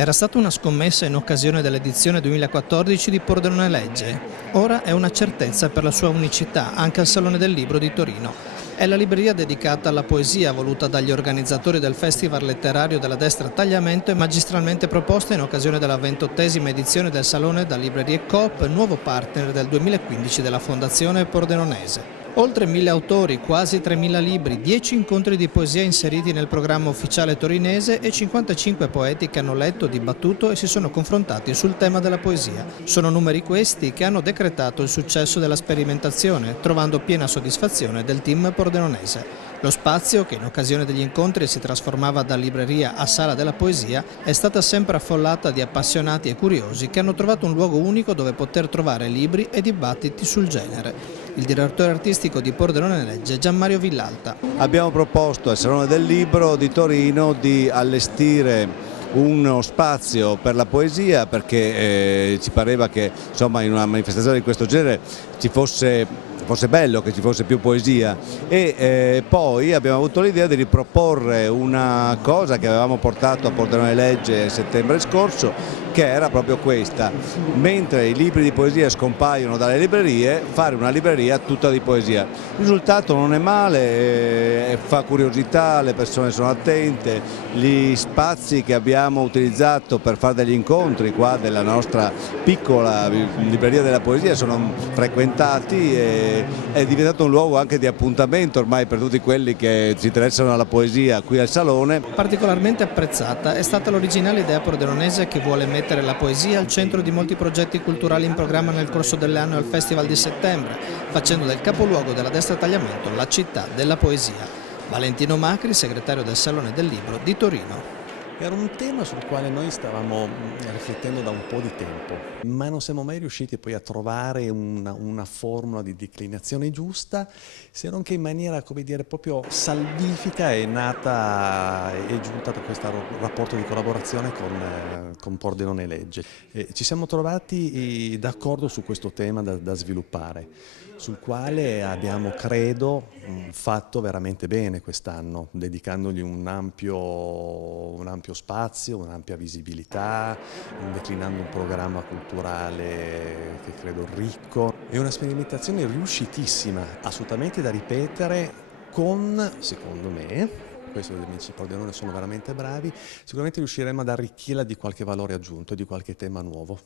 Era stata una scommessa in occasione dell'edizione 2014 di Pordenone Legge. Ora è una certezza per la sua unicità anche al Salone del Libro di Torino. È la libreria dedicata alla poesia voluta dagli organizzatori del Festival letterario della Destra Tagliamento e magistralmente proposta in occasione della 28ª edizione del Salone da Librerie Coop, nuovo partner del 2015 della Fondazione Pordenonese. Oltre 1000 autori, quasi 3000 libri, 10 incontri di poesia inseriti nel programma ufficiale torinese e 55 poeti che hanno letto, dibattuto e si sono confrontati sul tema della poesia. Sono numeri questi che hanno decretato il successo della sperimentazione, trovando piena soddisfazione del team pordenonese. Lo spazio, che in occasione degli incontri si trasformava da libreria a sala della poesia, è stata sempre affollata di appassionati e curiosi che hanno trovato un luogo unico dove poter trovare libri e dibattiti sul genere. Il direttore artistico di Pordenone Legge, Gianmario Villalta. Abbiamo proposto al Salone del Libro di Torino di allestire uno spazio per la poesia perché ci pareva che insomma, in una manifestazione di questo genere fosse bello che ci fosse più poesia e poi abbiamo avuto l'idea di riproporre una cosa che avevamo portato a Pordenone Legge a settembre scorso, che era proprio questa: mentre i libri di poesia scompaiono dalle librerie, fare una libreria tutta di poesia. Il risultato non è male, fa curiosità, le persone sono attente, gli spazi che abbiamo utilizzato per fare degli incontri qua della nostra piccola libreria della poesia sono frequentati e è diventato un luogo anche di appuntamento ormai per tutti quelli che si interessano alla poesia qui al Salone. Particolarmente apprezzata è stata l'originale idea pordenonese che vuole mettere la poesia al centro di molti progetti culturali in programma nel corso dell'anno al Festival di settembre, facendo del capoluogo della Destra Tagliamento la città della poesia. Valentino Macri, segretario del Salone del Libro di Torino. Era un tema sul quale noi stavamo riflettendo da un po' di tempo, ma non siamo mai riusciti poi a trovare una formula di declinazione giusta, se non che in maniera, come dire, proprio salvifica è giunta da questo rapporto di collaborazione con Pordenone Legge. Ci siamo trovati d'accordo su questo tema da sviluppare, sul quale abbiamo, credo, fatto veramente bene quest'anno, dedicandogli un ampio spazio, un'ampia visibilità, declinando un programma culturale che credo ricco e una sperimentazione riuscitissima, assolutamente da ripetere con, secondo me, questo gli amici Pordenone sono veramente bravi, sicuramente riusciremo ad arricchirla di qualche valore aggiunto, di qualche tema nuovo.